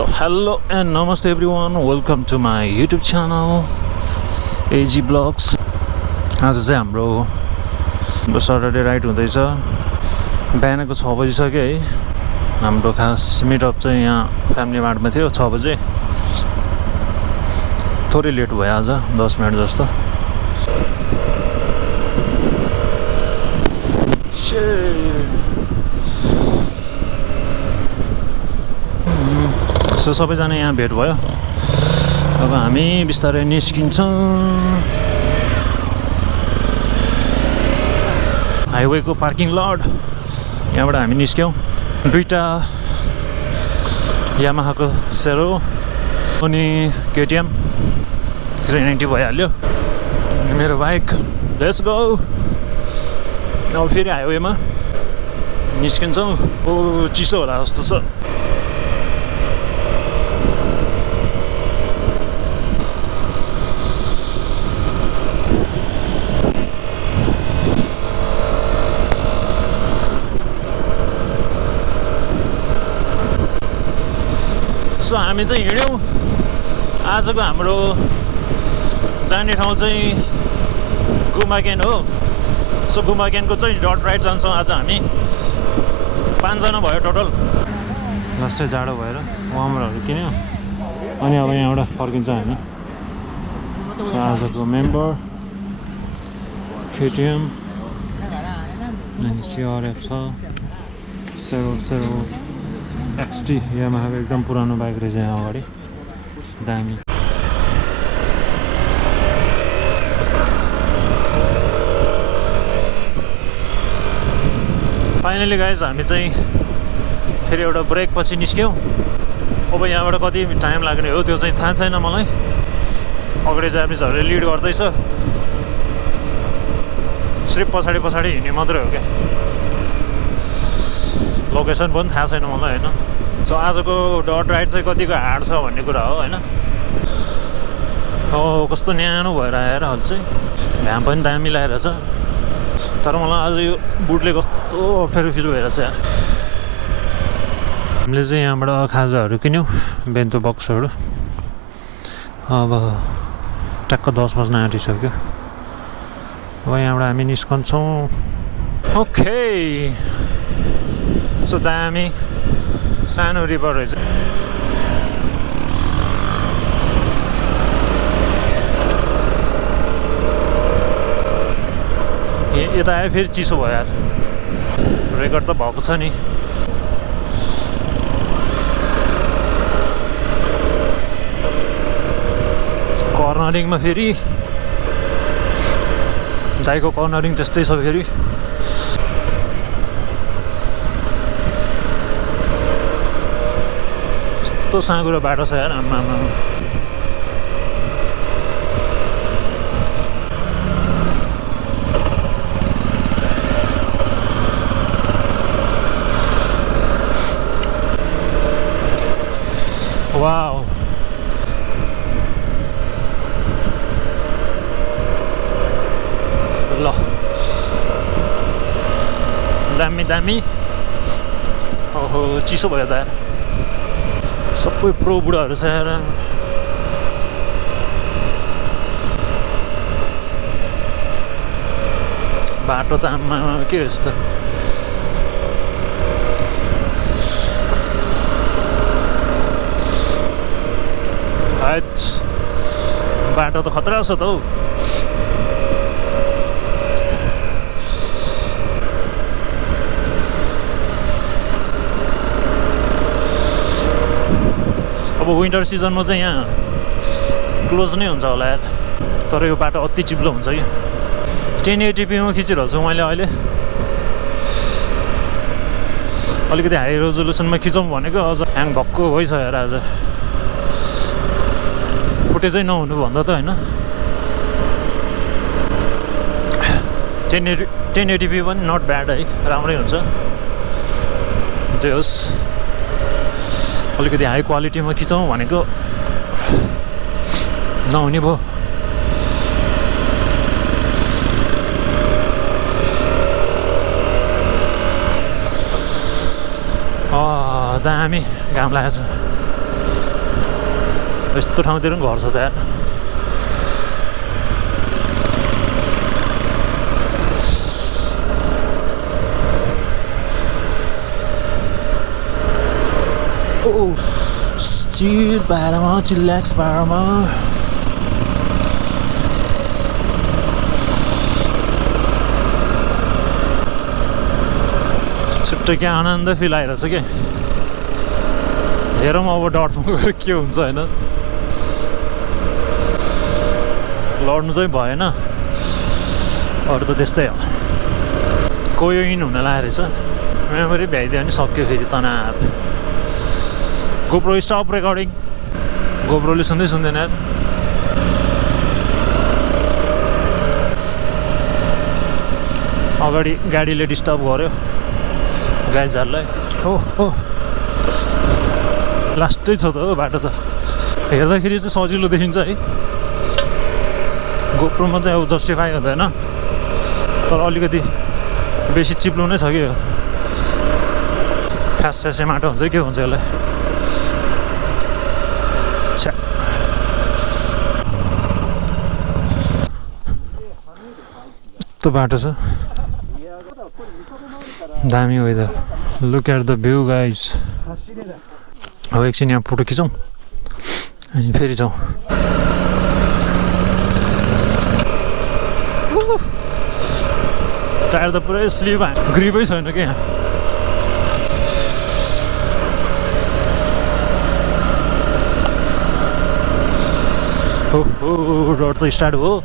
So hello and namaste everyone, welcome to my YouTube channel AG Vlogs. आज चाहिँ हाम्रो Saturday ride हुँदैछ। बिहानको 6 बजिसक्यो है। हाम्रो खास मिटअप चाहिँ यहाँ फ्यामिली मार्टमा थियो 6 बजे। थोरै लेट भयो आज 10 मिनट जस्तो। सो सबैजना यहाँ भेट भयो। अब हामी बिस्तारै निस्किन्छौँ। हाइवेको पार्किङ लट यहाँबाट हामी निस्क्यौँ। दुईटा यामाहाको सेरो अनि केटिएम 390 भइहाल्यो। मेरो बाइक लेट्स गो। अब फेरि हाइवेमा निस्किन्छौँ। ओ चिसो होला जस्तो छ। सो हामी चाहिँ हिँड्यौँ। आजको हाम्रो जाने ठाउँ चाहिँ गुम्बा क्यान हो। सो गुम्बा क्यानको चाहिँ डट राइड जान्छौँ आज हामी। 5 जना भयो टोटल। लास्टै जाडो भएर वार्मरहरू किन्यो अनि अब यहाँबाट फर्किन्छौँ हामी। सो आजको मेम्बर केटिएम अनि सिआरएफ छ, सेरो एक्सटी यामाहाको एकदम पुरानो बाइक रहेछ। यहाँ अगाडि दामी। फाइनली गाइज हामी चाहिँ फेरि एउटा ब्रेक पछि निस्क्यौँ। अब यहाँबाट कति टाइम लाग्ने हो त्यो चाहिँ थाहा छैन मलाई। अगाडि जापानिजहरूले लिड गर्दैछ। सिर्फ पछाडि हिँड्ने मात्रै हो क्या। लोकेसन पनि थाहा छैन मलाई होइन। सो आजको डट राइड चाहिँ कतिको हार्ड छ भन्ने कुरा हो होइन। हो कस्तो न्यानो भएर आएर अहिले चाहिँ घाम पनि दामी लागेर छ। तर मलाई आज यो बुटले कस्तो अप्ठ्यारो फिल भइरहेछ यार। हामीले चाहिँ यहाँबाट खाजाहरू किन्यौँ, बेन्तो बक्सहरू। अब ट्याक्क 10 बज्न आँटिसक्यो। अब यहाँबाट हामी निस्कन्छौँ। ओके सो दामी सानो रिभर रहेछ। यता आयो फेरि चिसो भयो यार। रेकर्ड त भएको छ नि। कर्नरिङमा फेरि दाइको कर्नरिङ त्यस्तै छ फेरि। कस्तो साँगुरो बाटो छ यार आम्मा। वाउ ल दामी। ओहो चिसो भयो त यार। सबै प्रो बुढाहरू छ यार। बाटो त आम्मा के हो यस्तो। बाटो त खतरा छ त हौ। अब विन्टर सिजनमा चाहिँ यहाँ क्लोज नै हुन्छ होला यार। तर यो बाटो अति चिप्लो हुन्छ कि। 1080p खिचिरहेको छु मैले अहिले। अलिकति हाई रेजोल्युसनमा खिचौँ भनेको अझ ह्याङ भक्कु भइछ यार आज। फुटेजै नहुनु भन्दा त होइन। 1080p पनि नट ब्याड है, राम्रै हुन्छ। जे होस् अलिकति हाई क्वालिटीमा खिचौँ भनेको नहुने भयो। दामी घाम लागेको छ। यस्तो ठाउँतिर पनि घर छ त यार। Oh, chill पाहाडमा, चिल्याक्स पाहाडमा। छुट्टै क्या आनन्द फिल आइरहेछ क्या। हेरौँ अब डटमा गएर के हुन्छ होइन। लड्नु चाहिँ भएन, अरू त त्यस्तै हो। कोही इन हुन लागेको रहेछ, मेमोरी भ्याइदियो भने सक्यो फेरि तनाव। GoPro stop recording. गोप्रोले सुन्दै सुन्दैन यार। अगाडि गाडीले डिस्टर्ब गर्यो गाइजहरूलाई। हो हो लास्टै छ त हो बाटो त। हेर्दाखेरि चाहिँ सजिलो देखिन्छ है, गोप्रोमा चाहिँ अब जस्टिफाई हुँदैन, तर अलिकति बेसी चिप्लो नै छ कि यो। फ्यास फ्यासे माटो हुन्छ के हुन्छ यसलाई। यस्तो बाटो छ, दामी weather. Look at the view guys. अब एकछिन यहाँ फोटो खिचौँ अनि फेरि जाउँ। टायर त पुरै स्लिप, ग्रिपै छैन क्या यहाँ। हो डट त स्टार्ट हो।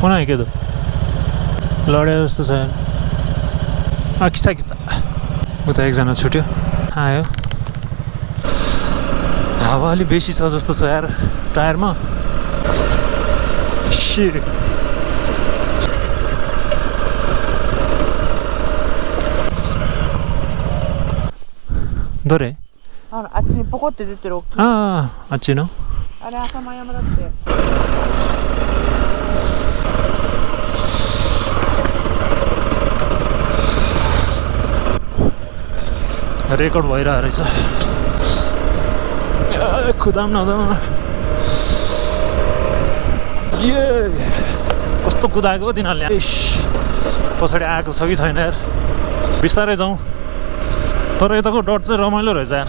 कुन आयो के त लडे जस्तो छ यार। खिच्दा उता एकजना छुट्यो आयो। हावा अलिक बेसी छ जस्तो छ यार टायरमा।どれ？あっちにポコって出てる大きい。ああ、あっちの？あれ浅間山だって。रेकर्ड भइरहेको रहेछ। खुदाम नदाम ये कस्तो कुदाएको हो तिनीहरूले। पछाडि आएको छ कि छैन यार। बिस्तारै जाउँ, तर यताको डट चाहिँ रमाइलो रहेछ यार।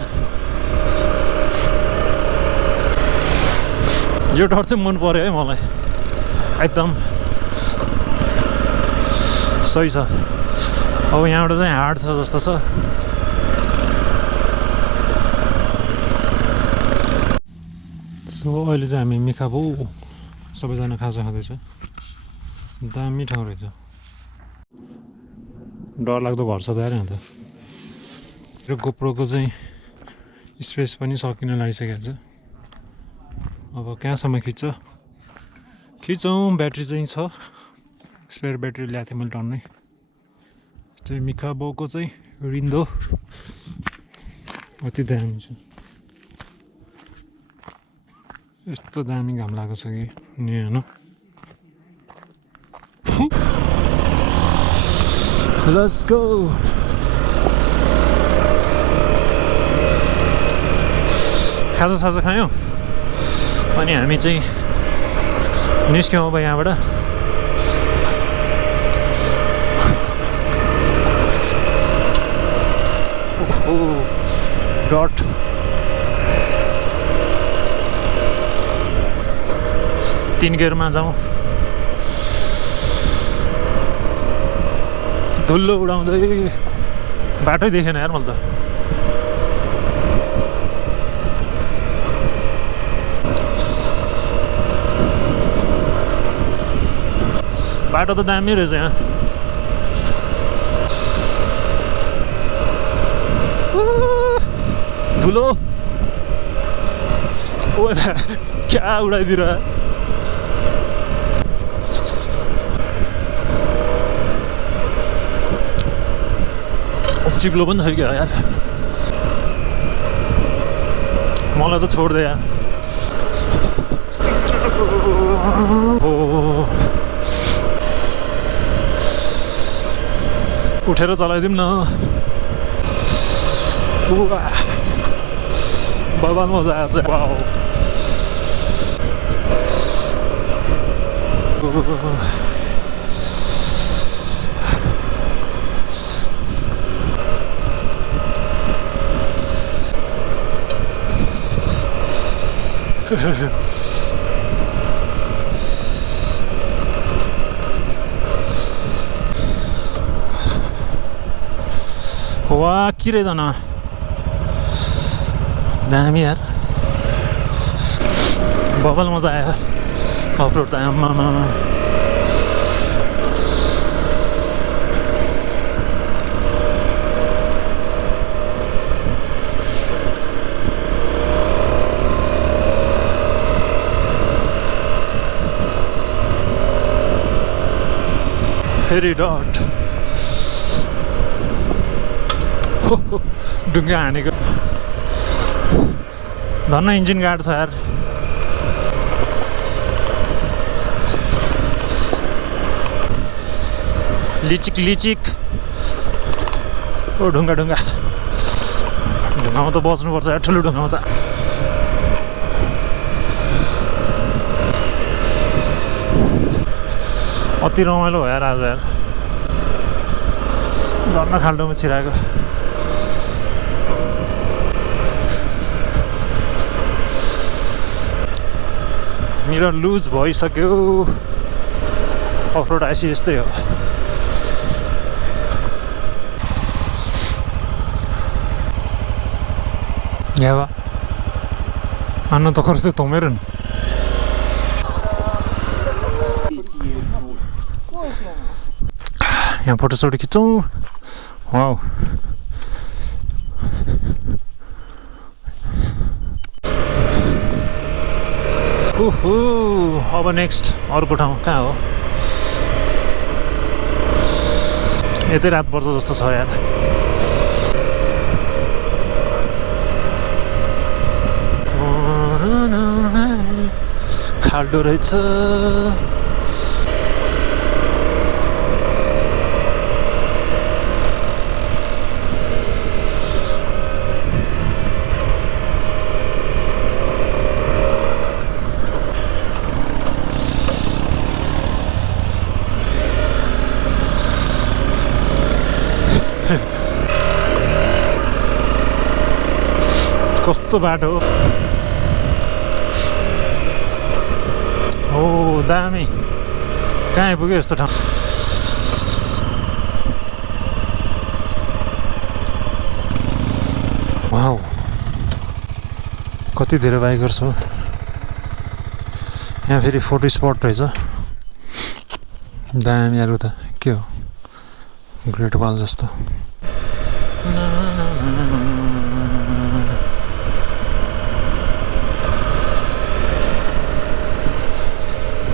यो डट चाहिँ मन पर्यो है मलाई, एकदम सही छ। अब यहाँबाट चाहिँ हार्ड छ जस्तो छ। सो अहिले चाहिँ हामी मिकाबो सबैजना खाजा खाँदैछ। दामी ठाउँ रहेछ, डरलाग्दो घर छ त यार यहाँ त। र गोप्रोको चाहिँ स्पेस पनि सकिन लागिसकेको छ। अब कहाँसम्म खिचौँ। ब्याट्री चाहिँ छ, स्पेयर ब्याट्री ल्याएको थिएँ मैले टन्नै। चाहिँ मिकाबोको चाहिँ विन्डो अति दामी छ। यस्तो दामी घाम लागेको छ कि नि होइन। Let's go. खाजा खायौँ अनि हामी चाहिँ निस्क्यौँ अब यहाँबाट। डट तीन गियरमा जाउँ। धुलो उडाउँदै बाटै देखेन यार मैले त। बाटो त दामी रहेछ यहाँ। धुलो क्या उडाइदिएर। चिप्लो पनि छ क्या यार, मलाई त छोड्दै यार। उठेर चलाइदिउँ न। बवाल मजा आएछ वाउ वाह किरे दाना दामी यार बबल मजा आयो अफरोड त आम्मामा फेरि डट ढुङ्गा हानेको धन्न इन्जिन गाड छ यार लिचिक लिचिक ओ ढुङ्गा ढुङ्गा ढुङ्गामा त बस्नुपर्छ यार ठुलो ढुङ्गामा त अति रमाइलो भयो यार आज यार धन्न खाल्डोमा छिराएको मिरर लुज भइसक्यो अफरोड आइसी यस्तै हो यावा अन्न त खर्च तमेर नि यहाँ फोटोसोटो खिचौँ वाउ ओहो अब नेक्स्ट अर्को ठाउँ कहाँ हो यतै रात पर्छ जस्तो छ यार खाल्डो रहेछ कस्तो बाटो हो दामी कहाँ आइपुग्यो यस्तो ठाउँ वाउ कति धेरै बाइकहरू छ यहाँ फेरि फोटो स्पट रहेछ दामीहरू त के हो ग्रेट वाल जस्तो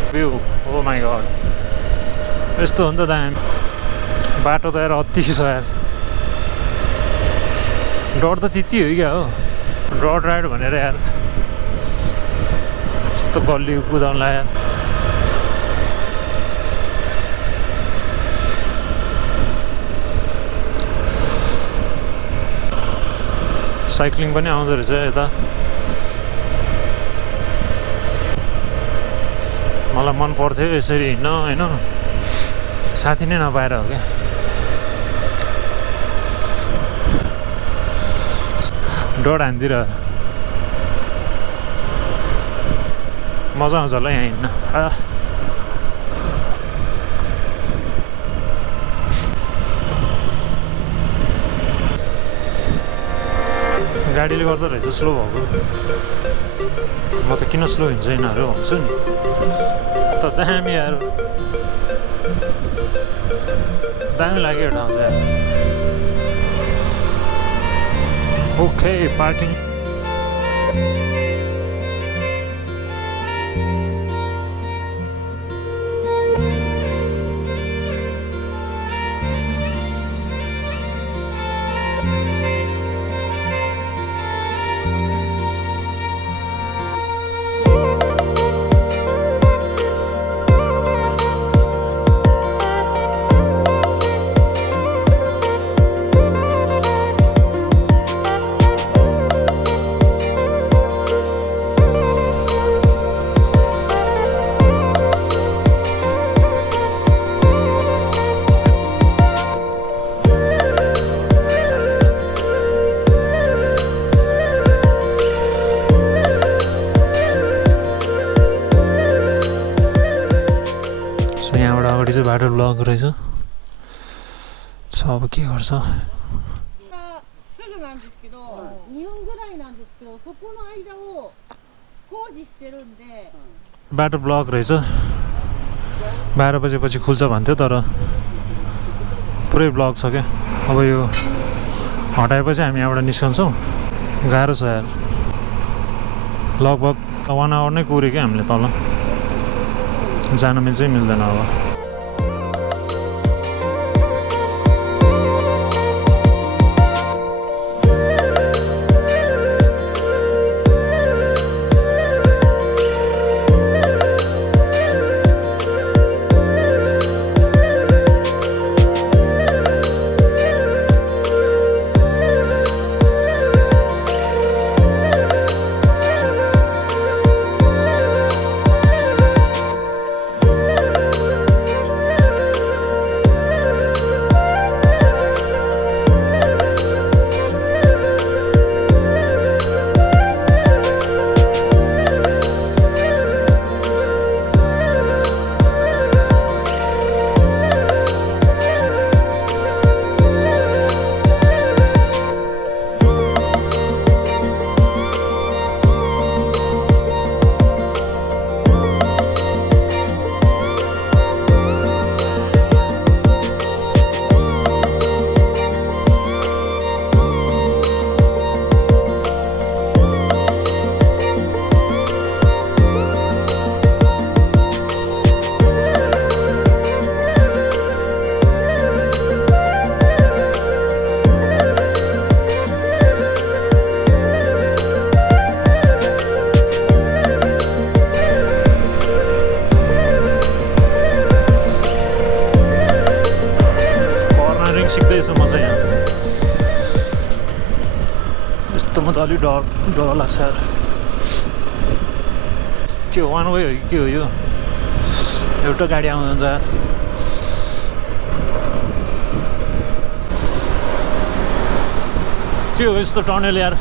भ्यू ओ माई गड यस्तो हो नि त दामी बाटो त यार अति छ यार डर त त्यति हो क्या हो रड राइड भनेर यार यस्तो गल्ली कुदाउनलाई यार साइक्लिङ पनि आउँदो रहेछ यता मलाई मन पर्थ्यो यसरी हिँड्न होइन साथी नै नपाएर हो क्या डर हान्दिर मजा आउँछ होला यहाँ हिँड्न गाडीले गर्दा रहेछ स्लो भएको म त किन स्लो हिँड्छ यिनीहरू भन्छु नि त दामीहरू दामी लाग्यो यो ठाउँ चाहिँ ओके पार्किङ चाहिँ बाटो ब्लक रहेछ अब के गर्छ すぐなんですけど、2分ぐらいなんですけど、そこの間を工事してるんで。 बाटो ब्लक रहेछ 12 बजेपछि खुल्छ भन्थ्यो तर पुरै ब्लक छ क्या अब यो हटाएपछि हामी यहाँबाट निस्कन्छौँ गाह्रो छ यार लगभग 1 आवर नै कुर्यो क्या हामीले तल जान मिल्छ मिल्दैन अब अलि डर लाग्छ यार के हो वान वे हो कि के हो यो एउटा गाडी आउँछ के हो यस्तो टनेल यार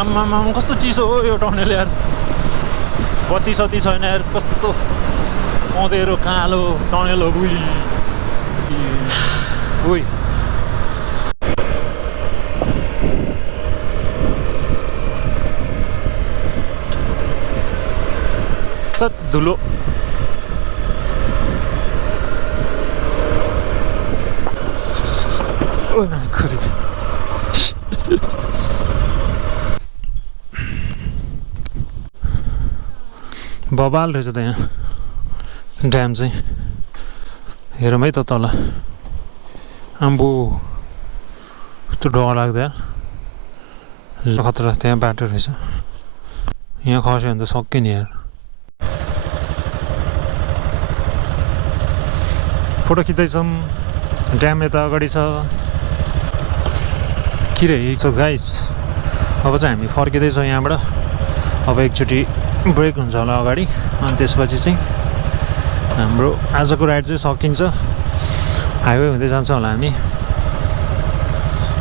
आम्मामा कस्तो चिसो हो यो टनेल यार बत्ती सत्ती छैन यार कस्तो अँधेरो कालो टनेल हो बुई उई धुलो बबाल रहेछ त यहाँ ड्याम चाहिँ हेरौँ है त तल आम्बो कस्तो डर लाग्दा यार खतरा त्यहाँ बाटो रहेछ यहाँ खस्यो भने त सक्यो नि यार फोटो खिच्दैछौँ ड्याम यता अगाडि छ किरे सो गाइस अब चाहिँ हामी फर्किँदैछौँ यहाँबाट अब एकचोटि ब्रेक हुन्छ होला अगाडि अनि त्यसपछि चाहिँ हाम्रो आजको राइड चाहिँ सकिन्छ हाइवे हुँदै जान्छ होला हामी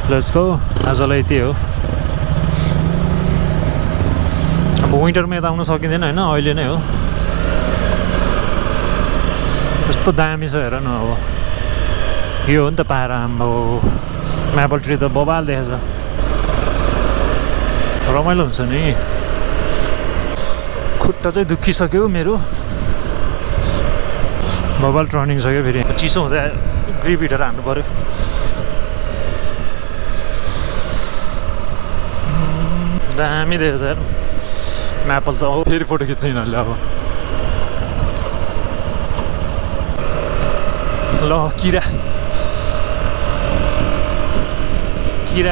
लेट्स गो आजलाई यति हो अब विन्टरमा यता आउन सकिँदैन होइन अहिले नै हो कस्तो दामी छ हेर न अब यो हो नि त पारा हाम्रो म्यापल ट्री त बबाल देखेछ रमाइलो हुन्छ नि खुट्टा चाहिँ दुखिसक्यो मेरो बबाल टर्निङ सक्यो फेरि चिसो हुँदा ग्रिप हिटर हान्नु पऱ्यो दामी देखेछ यार म्यापल त अब फेरि फोटो खिच्छ यिनीहरूले अब ल किरा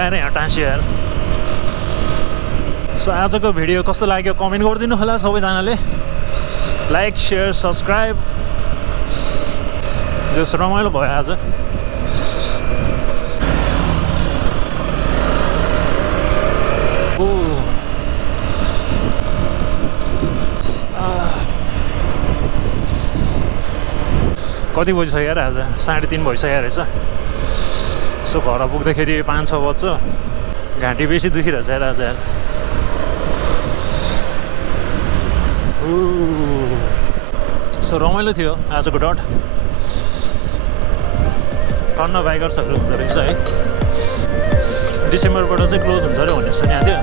आएर यहाँ टाँस्यो यार सो आजको भिडियो कस्तो लाग्यो कमेन्ट गरिदिनु होला सबैजनाले लाइक सेयर सब्सक्राइब जस रमाइलो भयो आज कति बजिसक्यो यार आज 3:30 भइसक्यो रहेछ सो घर पुग्दाखेरि 5-6 बज्छ घाँटी बेसी दुखिरहेछ यार आज यार सो रमाइलो थियो आजको डट टन्न बाइकर्सहरू हुँदो रहेछ है डिसेम्बरबाट चाहिँ क्लोज हुन्छ अरे भन्ने सुनेको थियो